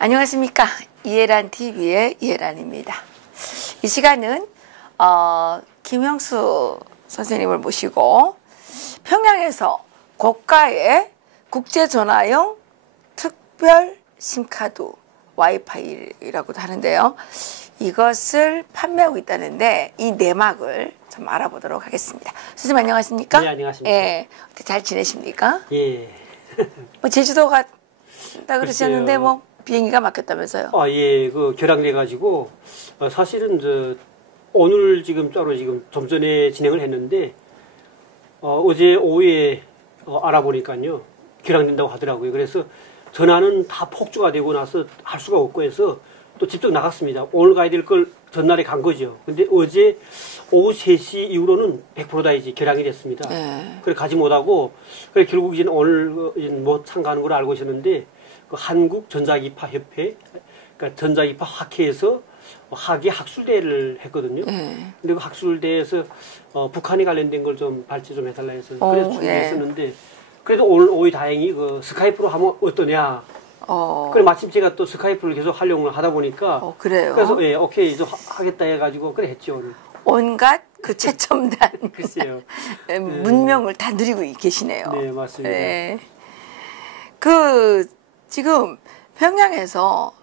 안녕하십니까. 이해란 TV의 이해란입니다. 이 시간은 김형수 선생님을 모시고 평양에서 고가의 국제전화용 특별 심카드 와이파이라고도 하는데요. 이것을 판매하고 있다는데 이 내막을 좀 알아보도록 하겠습니다. 선생님 안녕하십니까? 네, 안녕하십니까? 예, 어떻게 잘 지내십니까? 예. 뭐 제주도 갔다 그러셨는데 뭐 비행기가 막혔다면서요? 아, 예. 그 결항돼가지고 사실은 오늘 지금 좀 전에 진행을 했는데 어제 오후에 알아보니까요 결항된다고 하더라고요. 그래서 전화는 다 폭주가 되고 나서 할 수가 없고 해서 또 직접 나갔습니다. 오늘 가야 될 걸 전날에 간 거죠. 근데 어제 오후 3시 이후로는 100%다 이제 결항이 됐습니다. 그래 가지 못하고 그래 결국 이제 오늘 못 참가하는 걸 알고 있었는데 그 한국전자기파협회, 그러니까 전자기파학회에서 학예 학술대회를 했거든요. 근데 그 학술대회에서 북한에 관련된 걸 좀 발제 좀 해달라 해서 그래서 준비했었는데 그래도 오늘 오후 다행히 그 스카이프로 하면 어떠냐. 그래 마침 제가 또 스카이프를 계속 활용을 하다 보니까 그래요? 그래서 예, 오케이 좀 하겠다 해가지고 그래 했죠 오늘. 온갖 그 최첨단 글쎄요. 문명을 다 누리고 계시네요. 네 맞습니다. 네. 그 지금 평양에서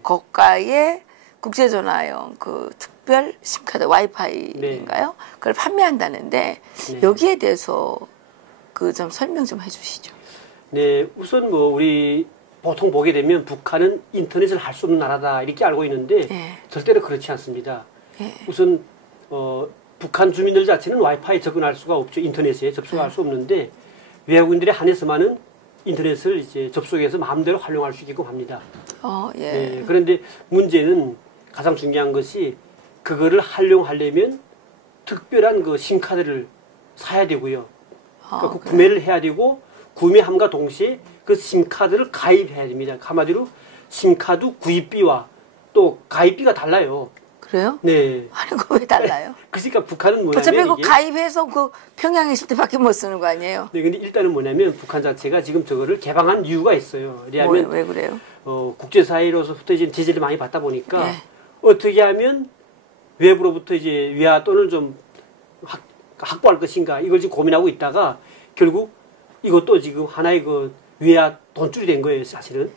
고가의 국제전화용 그 특별 심카드 와이파이인가요? 그걸 판매한다는데 여기에 대해서 그 좀 설명 좀 해주시죠. 네, 우선 뭐 우리 보통 보게 되면 북한은 인터넷을 할 수 없는 나라다 이렇게 알고 있는데 절대로 그렇지 않습니다. 우선 북한 주민들 자체는 와이파이에 접근할 수가 없죠. 인터넷에 접속할 수 없는데 외국인들에 한해서만은 인터넷을 이제 접속해서 마음대로 활용할 수 있게끔 합니다. 네, 그런데 문제는 가장 중요한 것이 그거를 활용하려면 특별한 그 심카드를 사야 되고요. 그러니까 그 구매를 해야 되고 구매함과 동시에 그 심카드를 가입해야 됩니다. 한마디로 심카드 구입비와 또 가입비가 달라요. 그래요? 네. 아니 그거 왜 달라요? 그러니까 북한은 뭐냐면 어차피 그 가입해서 그 평양에 있을 때밖에 못 쓰는 거 아니에요? 네, 근데 일단은 뭐냐면 북한 자체가 지금 저거를 개방한 이유가 있어요. 왜냐하면 왜 그래요? 국제사회로서부터 이제 제재를 많이 받다 보니까 어떻게 하면 외부로부터 이제 위화 돈을 좀 확보할 것인가 이걸 지금 고민하고 있다가 결국 이것도 지금 하나의 그 외화 돈줄이 된 거예요, 사실은.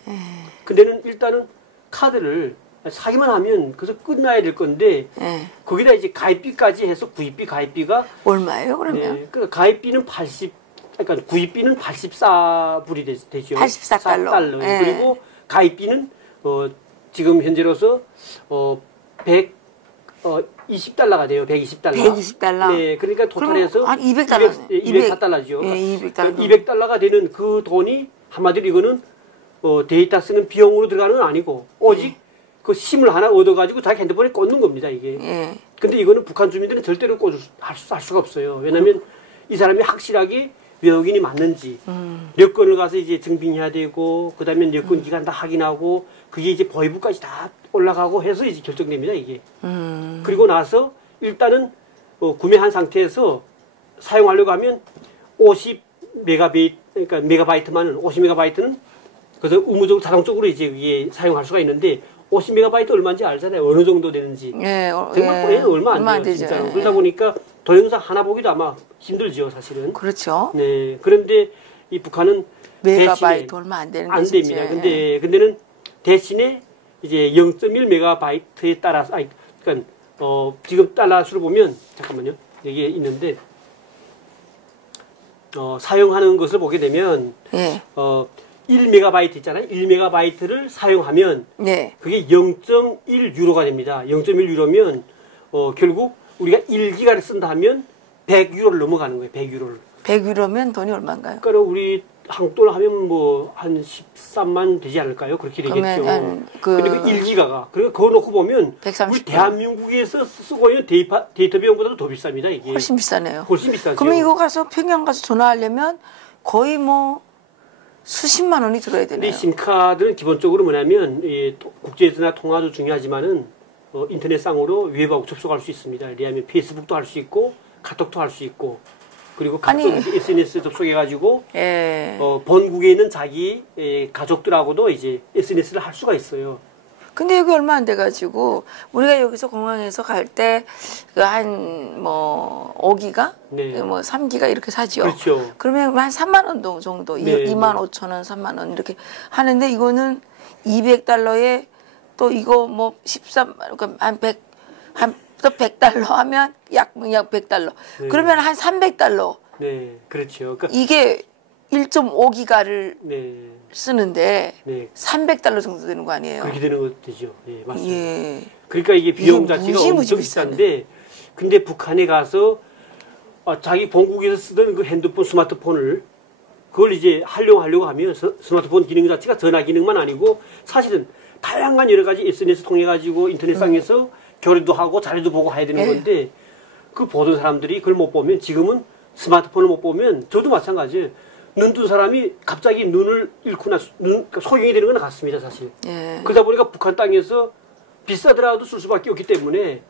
근데는 일단은 카드를 사기만 하면 그래서 끝나야 될 건데 거기다 이제 가입비까지 해서 구입비 가입비가 얼마예요, 그러면? 네, 그러니까 가입비는 그러니까 구입비는 84불이 되죠. 84달러. 그리고 가입비는 지금 현재로서 120달러가 돼요. 120달러. 120달러. 네, 그러니까 토탈해서 한 200달러. 204달러죠. 네, 200달러. 200달러가 되는 그 돈이 한마디로 이거는 데이터 쓰는 비용으로 들어가는 건 아니고 오직 그 심을 하나 얻어가지고 자기 핸드폰에 꽂는 겁니다, 이게. 근데 이거는 북한 주민들은 절대로 할 수가 없어요. 왜냐면 이 사람이 확실하게 외국인이 맞는지 여권을 가서 이제 증빙해야 되고 그 다음에 여권 기간 다 확인하고 그게 이제 보위부까지 다 올라가고 해서 이제 결정됩니다, 이게. 그리고 나서 일단은 구매한 상태에서 사용하려고 하면 50메가바이트, 그러니까 메가바이트만은 50메가바이트는 그래서 의무적으로 자동적으로 이제 위에 사용할 수가 있는데 50메가바이트 얼마인지 알잖아요. 어느 정도 되는지. 정말 얼마 안 돼요, 진짜로. 그러다 보니까 동영상 하나 보기도 아마 힘들죠, 사실은. 그렇죠. 네. 그런데 이 북한은 메가바이트 얼마 안 되는데 안 됩니다. 근데는 대신에 이제 0.1메가바이트에 따라서 그러니까 지금 달러 수를 보면 잠깐만요. 여기에 있는데 사용하는 것을 보게 되면 1메가바이트 있잖아요. 1메가바이트를 사용하면 그게 0.1유로가 됩니다. 0.1유로면 결국 우리가 1기가를 쓴다 하면 100유로를 넘어가는 거예요. 100유로를. 100유로면 돈이 얼마인가요? 그러니까 우리 한국 돈을 하면 뭐 한 13만 되지 않을까요? 그렇게 되겠죠. 근데 그 1기가가 그리고 그거 놓고 보면 우리 대한민국에서 쓰고 있는 데이터 비용보다도 더 비쌉니다. 이게. 훨씬 비싸네요. 훨씬 비싸죠. 그러면 이거 가서 평양 가서 전화하려면 거의 뭐 수십만 원이 들어야 되네요. 근데 이 심카드는 기본적으로 뭐냐면 국제전화 통화도 중요하지만은 인터넷상으로 웹하고 접속할 수 있습니다. 왜냐하면 페이스북도 할 수 있고 카톡도 할 수 있고 그리고 각종 SNS 접속해가지고 예. 본국에 있는 자기 가족들하고도 이제 SNS를 할 수가 있어요. 근데 여기 얼마 안 돼가지고 우리가 여기서 공항에서 갈 때 그 한 뭐 5기가, 네. 뭐 3기가 이렇게 사죠. 그렇죠. 그러면 한 3만 원 정도, 네, 2만 5천 원, 3만 원 이렇게 하는데 이거는 200달러에 또 이거 뭐 13, 그러니까 또 100달러 하면 약 100달러. 네. 그러면 한 300달러. 네, 그렇죠. 그러니까 이게 1.5기가를 네, 쓰는데 네. 300달러 정도 되는 거 아니에요? 그렇게 되는 거 되죠. 예, 맞습니다. 예. 그러니까 이게 비용 이게 자체가 무지무지 엄청 비싼데, 근데 북한에 가서 자기 본국에서 쓰던 그 핸드폰, 스마트폰을 그걸 이제 활용하려고 하면 스마트폰 기능 자체가 전화 기능만 아니고 사실은 다양한 여러 가지 SNS 통해 가지고 인터넷상에서 교류도 하고 자료도 보고 해야 되는 건데 그 보던 사람들이 그걸 못 보면 지금은 스마트폰을 못 보면 저도 마찬가지예요. 눈 뜬 사람이 갑자기 눈을 잃거나 소용이 되는 건 같습니다, 사실. 예. 그러다 보니까 북한 땅에서 비싸더라도 쓸 수밖에 없기 때문에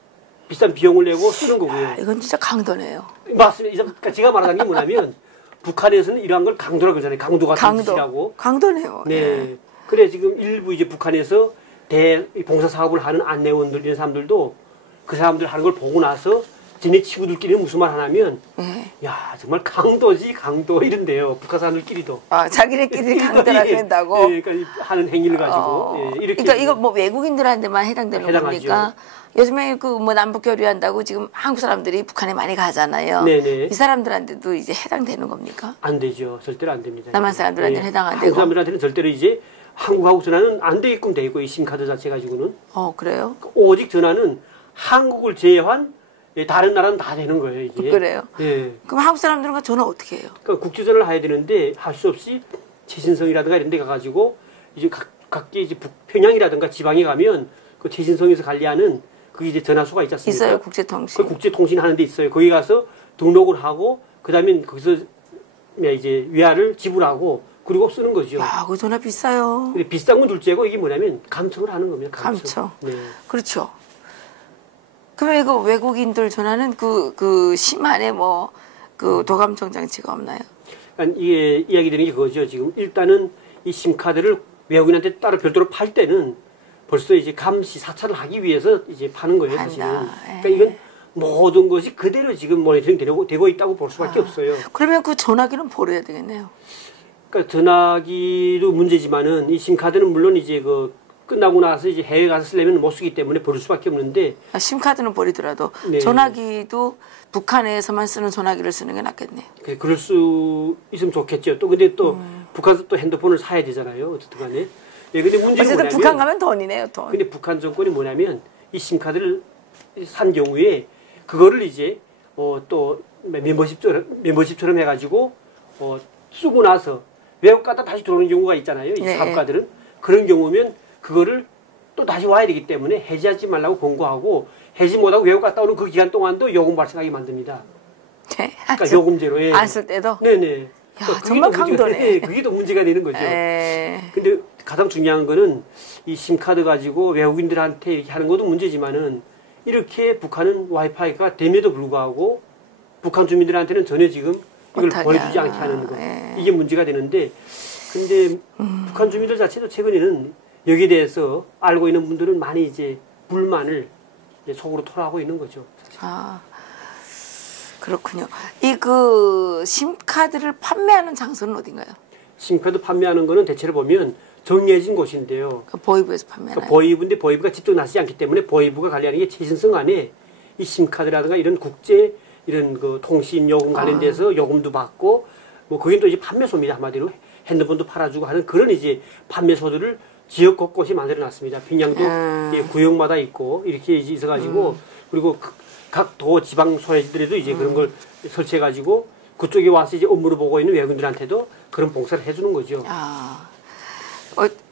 비싼 비용을 내고 쓰는 거고요. 이건 진짜 강도네요. 맞습니다. 그러니까 제가 말하는 게 뭐냐면 북한에서는 이러한 걸 강도라고 그러잖아요. 강도 같은 짓이라고. 강도네요. 네. 예. 그래 지금 일부 이제 북한에서 봉사 사업을 하는 안내원들 이런 사람들도 그 사람들 하는 걸 보고 나서 지네 친구들끼리는 무슨 말 하냐면 야 정말 강도지 강도 이런데요. 북한 사람들끼리도. 아 자기네끼리 강도라 그런다고. 예, 그러니까 하는 행위를 가지고 예, 이렇게. 그러니까 이거 뭐 외국인들한테만 해당되는 거니까. 요즘에 그 뭐 남북 교류한다고 지금 한국 사람들이 북한에 많이 가잖아요. 네네. 이 사람들한테도 이제 해당되는 겁니까? 안 되죠. 절대로 안 됩니다. 남한 사람들한테는 해당 안 되고. 한국 사람들한테는 절대로 이제 한국하고 전화는 안 되게끔 돼 있고 이 심카드 자체 가지고는. 그래요? 오직 전화는 한국을 제외한 다른 나라는 다 되는 거예요. 이게. 그래요? 예. 그럼 한국 사람들은 전화 어떻게 해요? 그러니까 국제전화를 해야 되는데 할 수 없이 최신성이라든가 이런 데 가가지고 이제 각기 이제 평양이라든가 지방에 가면 그 최신성에서 관리하는 그게 이제 전화소가 있지 않습니까? 있어요, 국제통신. 그 국제통신 하는 데 있어요. 거기 가서 등록을 하고 그다음에 거기서 이제 위안을 지불하고 그리고 쓰는 거죠. 야, 그 전화 비싸요. 근데 비싼 건 둘째고 이게 뭐냐면 감청을 하는 겁니다. 감청. 네. 그렇죠. 그러면 이거 외국인들 전화는 그 심 안에 뭐 그 도감청 장치가 없나요? 그러니까 이게 이야기되는 게 그거죠. 지금 일단은 이 심카드를 외국인한테 따로 별도로 팔 때는 벌써 이제 감시 사찰을 하기 위해서 이제 파는 거예요, 사실은. 그러니까 이건 모든 것이 그대로 지금 모니터링 되고 있다고 볼 수밖에 없어요. 그러면 그 전화기는 버려야 되겠네요. 그러니까 전화기도 문제지만은 이 심카드는 물론 이제 그 끝나고 나서 이제 해외 가서 쓰려면 못 쓰기 때문에 버릴 수밖에 없는데. 심카드는 버리더라도 네. 전화기도 북한에서만 쓰는 전화기를 쓰는 게 낫겠네요. 그럴 수 있으면 좋겠죠. 또 근데 또 북한에서 또 핸드폰을 사야 되잖아요. 어쨌든 간에. 예, 근데 문제는 어쨌든 뭐냐면 북한 가면 돈이네요, 돈. 근데 북한 정권이 뭐냐면 이 심카드를 산 경우에 그거를 이제 또 멤버십처럼 해가지고 쓰고 나서 외국 갔다 다시 들어오는 경우가 있잖아요. 이 네. 사업가들은 그런 경우면 그거를 또 다시 와야 되기 때문에 해지하지 말라고 공고하고 해지 못하고 외국 갔다 오는 그 기간 동안도 요금 발생하게 만듭니다. 네. 그러니까 요금제로. 예. 안 쓸 때도? 네네. 야, 그러니까 정말 강도네. 네, 그게 더 문제가 되는 거죠. 근데 가장 중요한 거는 이 심카드 가지고 외국인들한테 이렇게 하는 것도 문제지만은 이렇게 북한은 와이파이가 됨에도 불구하고 북한 주민들한테는 전혀 지금 이걸 보여주지 않게 하는 거. 이게 문제가 되는데 근데 북한 주민들 자체도 최근에는 여기에 대해서 알고 있는 분들은 많이 이제 불만을 이제 속으로 토로하고 있는 거죠. 아, 그렇군요. 이 그 심카드를 판매하는 장소는 어딘가요? 심카드 판매하는 거는 대체로 보면 정해진 곳인데요. 그 보이부에서 판매하나요? 그러니까 보이부인데 보이부가 직접 나서지 않기 때문에 보이부가 관리하는 게 최신성 안에 이 심카드라든가 이런 국제 이런 그 통신 요금 관련돼서 요금도 받고 뭐 그게 또 이제 판매소입니다. 한마디로 핸드폰도 팔아주고 하는 그런 이제 판매소들을 지역 곳곳이 만들어놨습니다. 평양도 예, 구역마다 있고 이렇게 이제 있어가지고 그리고 각 도 지방 소외지들에도 이제 그런 걸 설치해가지고 그쪽에 와서 이제 업무를 보고 있는 외국인들한테도 그런 봉사를 해주는 거죠. 아,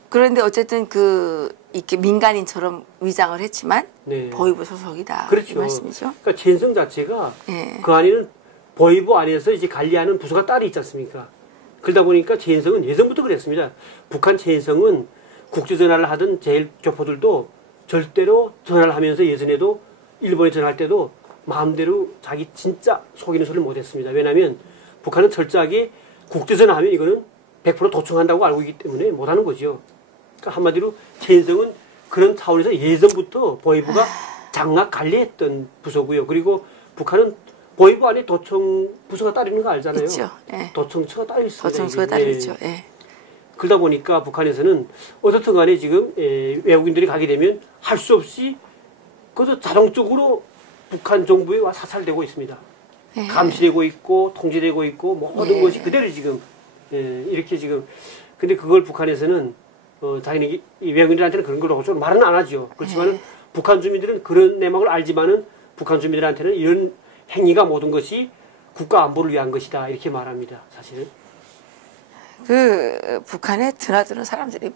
그런데 어쨌든 이렇게 민간인처럼 위장을 했지만 네. 보이부 소속이다. 그렇죠. 이 말씀이죠. 그러니까 최신성 자체가 네. 그 안에는 보이부 안에서 이제 관리하는 부서가 따로 있지 않습니까? 그러다 보니까 최신성은 예전부터 그랬습니다. 북한 최신성은 국제전화를 하던 제일 교포들도 절대로 전화를 하면서 예전에도 일본에 전화할 때도 마음대로 자기 진짜 속이는 소리를 못했습니다. 왜냐하면 북한은 철저하게 국제전화 하면 이거는 100% 도청한다고 알고 있기 때문에 못하는 거죠. 그러니까 한마디로 최인성은 그런 차원에서 예전부터 보위부가 장악 관리했던 부서고요. 그리고 북한은 보위부 안에 도청 부서가 따르는 거 알잖아요. 있죠. 예. 도청처가 따로 있습니다. 도청처가 따로 있죠. 예. 그러다 보니까 북한에서는 어떻든 간에 지금 외국인들이 가게 되면 할 수 없이 그것도 자동적으로 북한 정부에 와 사찰되고 있습니다. 예. 감시되고 있고 통제되고 있고 모든 예. 것이 그대로 지금 이렇게 지금 근데 그걸 북한에서는 자기네 이 외국인들한테는 그런 걸 좀 말은 안 하죠. 그렇지만은 북한 주민들은 그런 내막을 알지만은 북한 주민들한테는 이런 행위가 모든 것이 국가 안보를 위한 것이다 이렇게 말합니다. 사실은. 그 북한에 드나드는 사람들이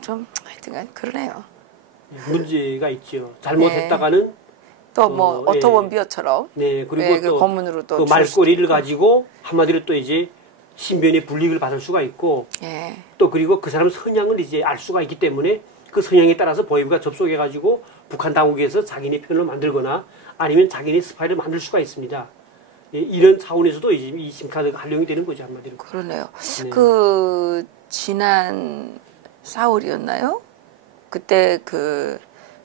좀 하여튼간 그러네요. 문제가 있죠. 잘못했다가는 또 뭐 오토 원비어처럼 네 그리고 그 또 검문으로 또 그 말꼬리를 가지고 한마디로 또 이제 신변의 불이익을 받을 수가 있고 예. 또 그리고 그 사람 성향을 이제 알 수가 있기 때문에 그 성향에 따라서 보위부가 접속해 가지고 북한 당국에서 자기네 편을 만들거나 아니면 자기네 스파이를 만들 수가 있습니다. 예, 이런 차원에서도 이제 이 심카드가 활용이 되는 거죠 한마디로. 그러네요. 네. 그 지난 4월이었나요? 그때 그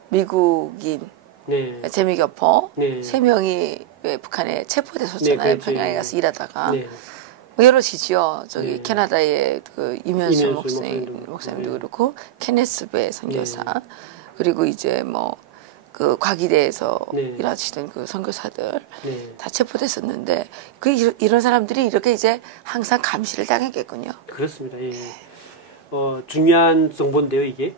미국인 네. 재미교포 네. 3명이 왜 북한에 체포됐었잖아요. 네, 평양에 가서 일하다가 네. 뭐 여럿이지요. 저기 네. 캐나다의 그 이면수 이면수 목사님도 네. 그렇고 케네스 베 선교사 네. 그리고 이제 뭐 그 과기대에서 네. 일하시던 그 선교사들 네. 다 체포됐었는데 그 이런 사람들이 이렇게 이제 항상 감시를 당했겠군요. 그렇습니다. 예. 중요한 정보인데요, 이게.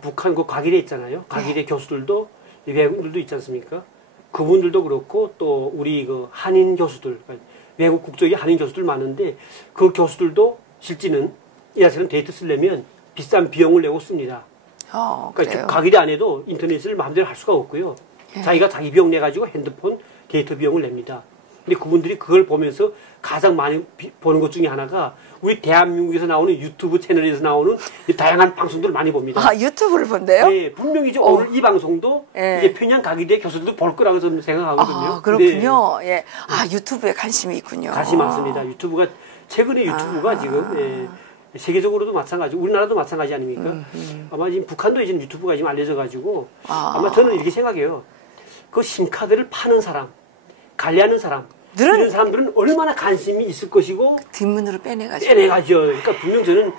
북한 그 과기대 있잖아요. 과기대 교수들도 외국인들도 있지 않습니까? 그분들도 그렇고 또 우리 그 한인 교수들, 외국 국적의 한인 교수들 많은데 그 교수들도 실제는 이 자체는 데이터 쓰려면 비싼 비용을 내고 씁니다. 그러니까 그래요. 과기대 안에도 인터넷을 마음대로 할 수가 없고요. 예. 자기가 자기 비용 내가지고 핸드폰 데이터 비용을 냅니다. 근데 그분들이 그걸 보면서 가장 많이 보는 것 중에 하나가 우리 대한민국에서 나오는 유튜브 채널에서 나오는 이 다양한 방송들을 많이 봅니다. 아 유튜브를 본대요? 네, 분명히 오늘 이 방송도 예. 이제 평양 가기대 교수들도 볼 거라고 저는 생각하거든요. 아 그렇군요. 네. 예. 아 유튜브에 관심이 있군요. 관심 많습니다. 유튜브가 최근에 유튜브가 지금 세계적으로도 마찬가지고 우리나라도 마찬가지 아닙니까? 아마 지금 북한도 이제 유튜브가 지금 알려져 가지고 아마 저는 이렇게 생각해요. 그 심카드를 파는 사람, 관리하는 사람 이런 사람들은 얼마나 관심이 있을 것이고 뒷문으로 빼내가지고. 빼내가죠. 그러니까 분명 저는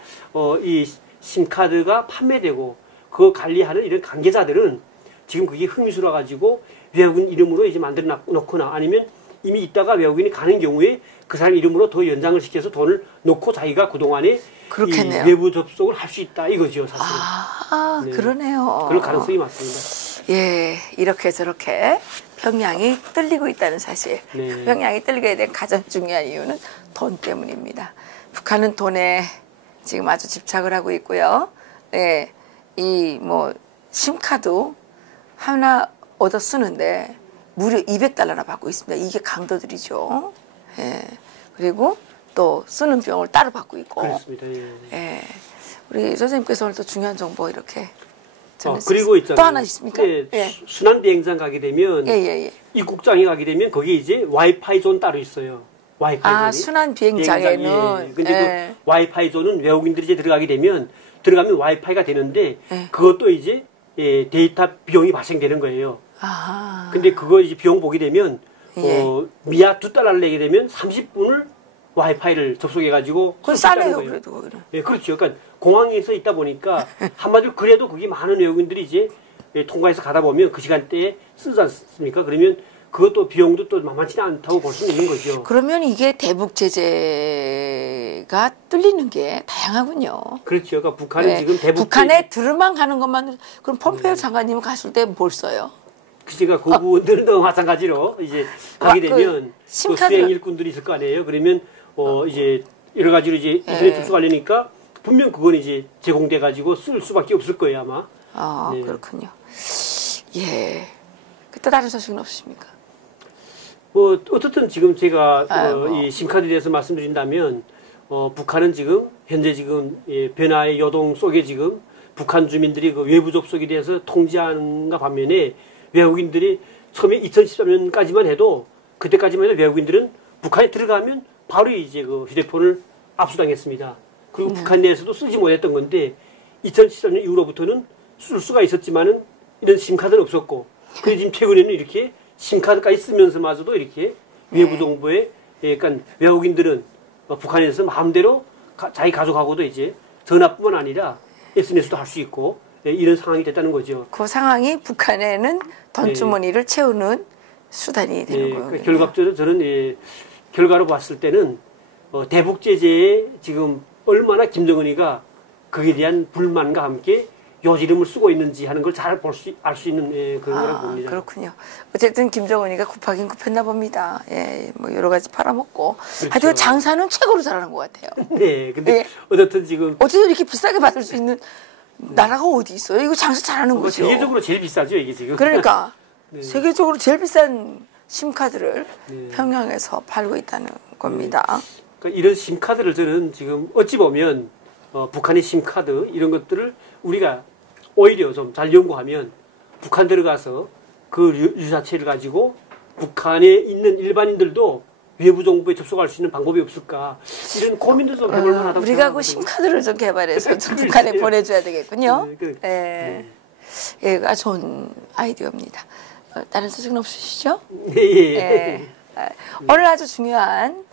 이 심카드가 판매되고 그거 관리하는 이런 관계자들은 지금 그게 흠이슬어 가지고 외국인 이름으로 이제 만들어 놓거나 아니면 이미 있다가 외국인이 가는 경우에 그 사람 이름으로 더 연장을 시켜서 돈을 넣고 자기가 그동안에 그렇겠네요. 이 외부 접속을 할 수 있다 이거죠 사실은. 네. 그러네요. 그럴 가능성이 많습니다. 예, 이렇게 저렇게 평양이 뚫리고 있다는 사실. 네. 평양이 뚫리게 된 가장 중요한 이유는 돈 때문입니다. 북한은 돈에 지금 아주 집착을 하고 있고요. 예, 이 뭐 심카드 하나 얻어 쓰는데 무려 200달러나 받고 있습니다. 이게 강도들이죠. 예, 그리고 또 쓰는 비용을 따로 받고 있고. 그렇습니다. 예. 예, 우리 선생님께서 오늘 또 중요한 정보 이렇게 그리고 있잖아요. 또 하나 있습니까? 예, 예. 순환 비행장 가게 되면 예. 입국장에 가게 되면 거기 이제 와이파이 존 따로 있어요. 와이파이 존이. 순환 비행장에는. 예. 근데 그 와이파이 존은 외국인들이 이제 들어가게 되면 들어가면 와이파이가 되는데 예. 그것도 이제 데이터 비용이 발생되는 거예요. 아하. 근데 그거 이제 비용 보게 되면 예. 미아 2달러를 내게 되면 30분을 와이파이를 접속해가지고 그건 쓸 수 있다는 싸네요, 거예요. 그래도 거기는. 예, 그렇죠. 그러니까 공항에서 있다 보니까 한마디로 그래도 그게 많은 외국인들이 이제 통과해서 가다 보면 그 시간대에 쓰지 않습니까? 그러면 그것도 비용도 또 만만치 않다고 볼 수는 있는 거죠. 그러면 이게 대북 제재가 뚫리는 게 다양하군요. 그렇죠. 그러니까 북한은 네. 지금 대북 북한에 들만 가는 것만 그럼 폼페이오 장관님 갔을 때 뭘 써요? 그러니까 그분들도 마찬가지로 이제 가게 되면 또 심카드. 수행 일꾼들이 있을 거 아니에요. 그러면 이제 여러 가지로 이제 인터넷 접속하려니까 분명 그건 이제 제공돼 가지고 쓸 수밖에 없을 거예요 아마. 네. 그렇군요. 예. 또 다른 소식은 없으십니까? 뭐 어떻든 지금 제가 뭐. 이 심카드에 대해서 말씀드린다면 북한은 지금 현재 지금 변화의 요동 속에 지금 북한 주민들이 그 외부 접속에 대해서 통제하는가 반면에 외국인들이 처음에 2013년까지만 해도 그때까지만 해도 외국인들은 북한에 들어가면 바로 이제 그 휴대폰을 압수당했습니다. 그리고 북한 내에서도 쓰지 못했던 건데 2013년 이후로부터는 쓸 수가 있었지만은 이런 심카드는 없었고 그리고 지금 최근에는 이렇게 심카드까지 쓰면서마저도 이렇게 외부 정보에 그러니까 외국인들은 북한에서 마음대로 자기 가족하고도 이제 전화뿐만 아니라 SNS도 할 수 있고 이런 상황이 됐다는 거죠. 그 상황이 북한에는 돈주머니를 채우는 수단이 되는 거예요. 그러니까 결과적으로 저는 결과로 봤을 때는 대북 제재에 지금 얼마나 김정은이가 거기에 대한 불만과 함께 요지름을 쓰고 있는지 하는 걸 잘 알 수 있는 그런 거라고 봅니다. 그렇군요. 어쨌든 김정은이가 급하긴 급했나 봅니다. 예, 뭐 여러 가지 팔아먹고. 그렇죠. 하여튼 장사는 최고로 잘하는 것 같아요. 네, 근데 어쨌든 지금 어쨌든 이렇게 비싸게 받을 수 있는 나라가 어디 있어요? 이거 장사 잘하는 거죠. 세계적으로 제일 비싸죠, 이게 지금. 그러니까 네. 세계적으로 제일 비싼 심카드를 네. 평양에서 팔고 있다는 겁니다. 그러니까 이런 심카드를 저는 지금 어찌 보면 북한의 심카드 이런 것들을 우리가 오히려 좀 잘 연구하면 북한 들어가서 그 유사체를 가지고 북한에 있는 일반인들도 외부 정보에 접속할 수 있는 방법이 없을까 이런 고민도 좀 해볼 만하다고 우리가 그 심카드를 좀 개발해서 좀 북한에 보내줘야 되겠군요. 아주 좋은 아이디어입니다. 다른 소식은 없으시죠? 예. 오늘 아주 중요한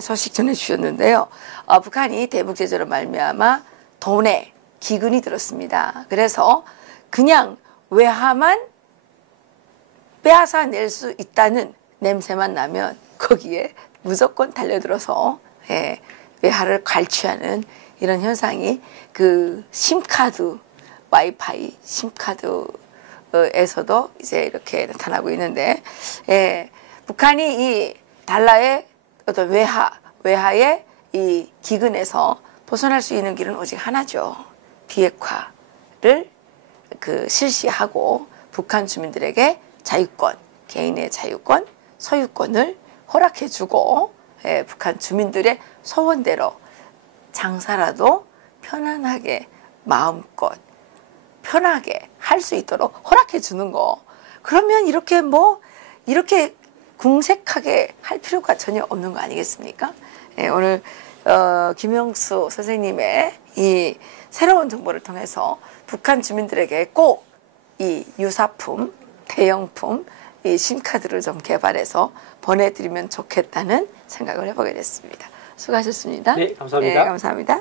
소식 전해주셨는데요. 북한이 대북 제재로 말미암아 돈에 기근이 들었습니다. 그래서 그냥 외화만 빼앗아 낼 수 있다는 냄새만 나면 거기에 무조건 달려들어서 외화를 갈취하는 이런 현상이 그 심카드, 와이파이 심카드에서도 이제 이렇게 나타나고 있는데 북한이 이 달러의 어떤 외화의 이 기근에서 벗어날 수 있는 길은 오직 하나죠. 비핵화를 실시하고 북한 주민들에게 자유권, 개인의 자유권, 소유권을 허락해주고 북한 주민들의 소원대로 장사라도 편안하게 마음껏 편하게 할 수 있도록 허락해주는 거. 그러면 이렇게 이렇게 궁색하게 할 필요가 전혀 없는 거 아니겠습니까? 오늘 김영수 선생님의 이 새로운 정보를 통해서 북한 주민들에게 꼭 이 유사품, 대형품, 이 심카드를 좀 개발해서 보내드리면 좋겠다는 생각을 해보게 됐습니다. 수고하셨습니다. 네, 감사합니다. 네, 감사합니다.